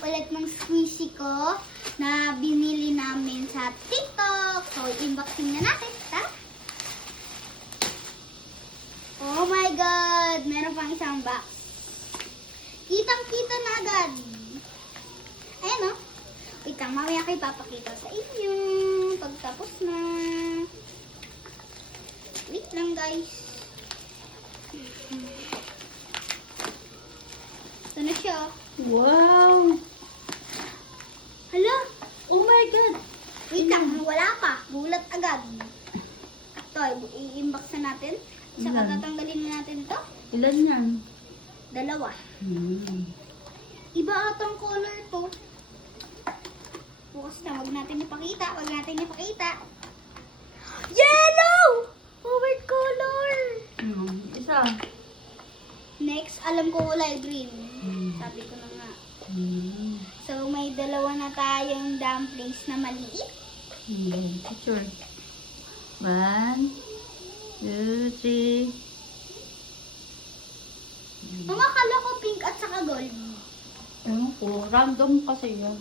ulit ng squishy ko na binili namin sa TikTok. So, unboxing na natin. Tara! Oh my God! Meron pang isang box. Kitang-kita na agad. Ayan o. Wait lang, mamaya kayo papakita sa inyo. Pagtapos na. Wait lang guys. Ito na siya. Wow! Hala! Oh my God! Wait lang, wala pa. Gulat agad. Ito, i-inbox na natin. Saka Ilan? tatanggalin na natin ito. Ilan yan? 2. Iba atang color to. Bukas na, wag natin ipakita. Yellow! Favorite color! Isa. Next, alam ko kulay green. Sabi ko na nga. So, may 2 na tayong dumplings na maliit. Picture. 1, 2, 3. Ang akala ko pink at saka gold. Ewan ko, random kasi yun.